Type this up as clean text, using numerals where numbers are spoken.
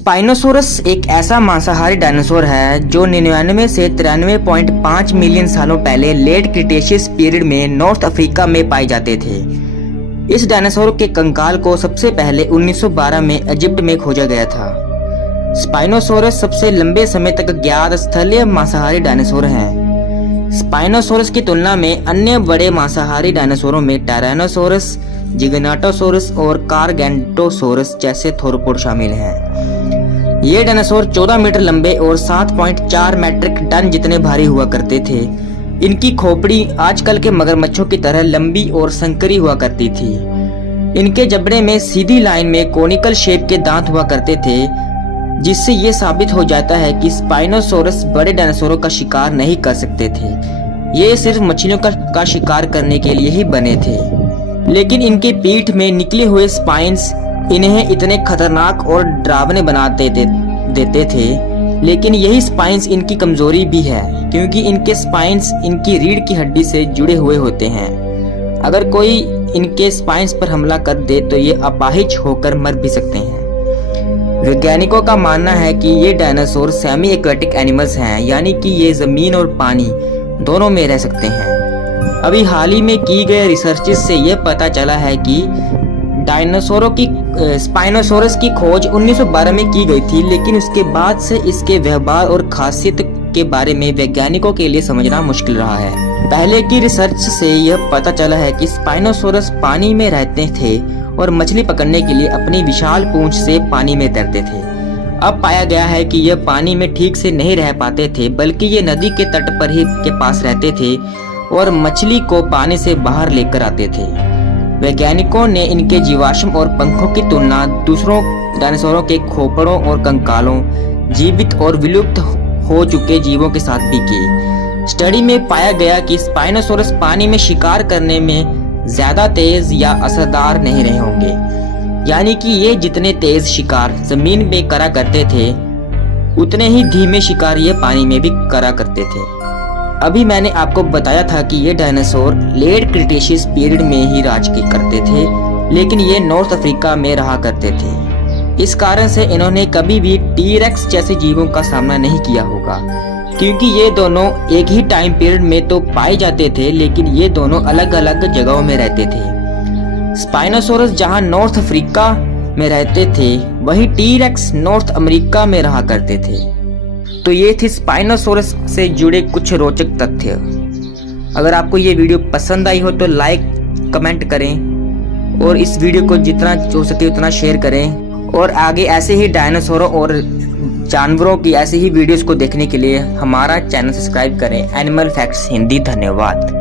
Spinosaurus एक ऐसा मांसाहारी डायनासोर है जो 99 से 93.5 मिलियन सालों पहले लेट क्रिटेशियस पीरियड में नॉर्थ अफ्रीका में पाए जाते थे। इस डायनासोर के कंकाल को सबसे पहले 1912 में इजिप्ट में खोजा गया था। स्पाइनोसोरस सबसे लंबे समय तक ज्ञात स्थलीय मांसाहारी डायनासोर हैं। स्पाइनोसोरस की तुलना में अन्य बड़े मांसाहारी डायनासोरों में टायरानोसोरस, जिगनाटोसोरस और कारगेंटोसोरस जैसे थोरोपोड शामिल हैं। ये डायनासोर 14 मीटर लंबे और 7.4 मीट्रिक टन जितने भारी हुआ करते थे। इनकी खोपड़ी आजकल के मगरमच्छों की तरह लंबी और संकरी हुआ करती थी। इनके जबड़े में सीधी लाइन में कोनिकल शेप के दांत हुआ करते थे, जिससे ये साबित हो जाता है कि स्पाइनोसोरस बड़े डायनासोरों का शिकार नहीं कर सकते थे। ये सिर्फ मछलियों का शिकार करने के लिए ही बने थे। लेकिन इनके पीठ में निकले हुए स्पाइन्स इन्हें इतने खतरनाक और डरावने बना देते थे। लेकिन यही स्पाइन्स इनकी कमजोरी भी है, क्योंकि इनके स्पाइन्स इनकी रीढ़ की हड्डी से जुड़े हुए होते हैं। अगर कोई इनके स्पाइन्स पर हमला कर दे तो ये अपाहिज होकर मर भी सकते हैं। वैज्ञानिकों का मानना है कि ये डायनासोर सेमी एक्वेटिक एनिमल्स हैं, यानी कि ये जमीन और पानी दोनों में रह सकते हैं। अभी हाल ही में की गए रिसर्चेस से यह पता चला है कि स्पाइनोसोरस की खोज 1912 में की गई थी, लेकिन उसके बाद से इसके व्यवहार और खासियत के बारे में वैज्ञानिकों के लिए समझना मुश्किल रहा है। पहले की रिसर्च से यह पता चला है कि स्पाइनोसोरस पानी में रहते थे और मछली पकड़ने के लिए अपनी विशाल पूंछ से पानी में तैरते थे। अब पाया गया है कि यह पानी में ठीक से नहीं रह पाते थे, बल्कि ये नदी के तट पर ही के पास रहते थे और मछली को पानी से बाहर लेकर आते थे। वैज्ञानिकों ने इनके जीवाश्म और पंखों की तुलना दूसरों डायनासोरों के खोपड़ों और कंकालों, जीवित और विलुप्त हो चुके जीवों के साथ भी की। स्टडी में पाया गया कि स्पाइनोसोरस पानी में शिकार करने में ज्यादा तेज या असरदार नहीं रहे होंगे, यानी कि ये जितने तेज शिकार जमीन में करा करते थे, उतने ही धीमे शिकार ये पानी में भी करा करते थे। अभी मैंने आपको बताया था कि ये डायनासोर लेट क्रिटेशियस पीरियड में ही राज करते थे, लेकिन ये नॉर्थ अफ्रीका में रहा करते थे। इस कारण से इन्होंने कभी भी टी-रेक्स जैसे जीवों का सामना नहीं किया होगा, क्योंकि ये दोनों एक ही टाइम पीरियड में तो पाए जाते थे, लेकिन ये दोनों अलग अलग जगहों में रहते थे। स्पाइनोसोरस जहां नॉर्थ अफ्रीका में रहते थे, वही टी-रेक्स नॉर्थ अमेरिका में रहा करते थे। तो ये थे स्पाइनोसोरस से जुड़े कुछ रोचक तथ्य। अगर आपको ये वीडियो पसंद आई हो तो लाइक कमेंट करें और इस वीडियो को जितना हो सके उतना शेयर करें। और आगे ऐसे ही डायनासोरों और जानवरों की ऐसे ही वीडियोस को देखने के लिए हमारा चैनल सब्सक्राइब करें। Animal facts Hindi. धन्यवाद।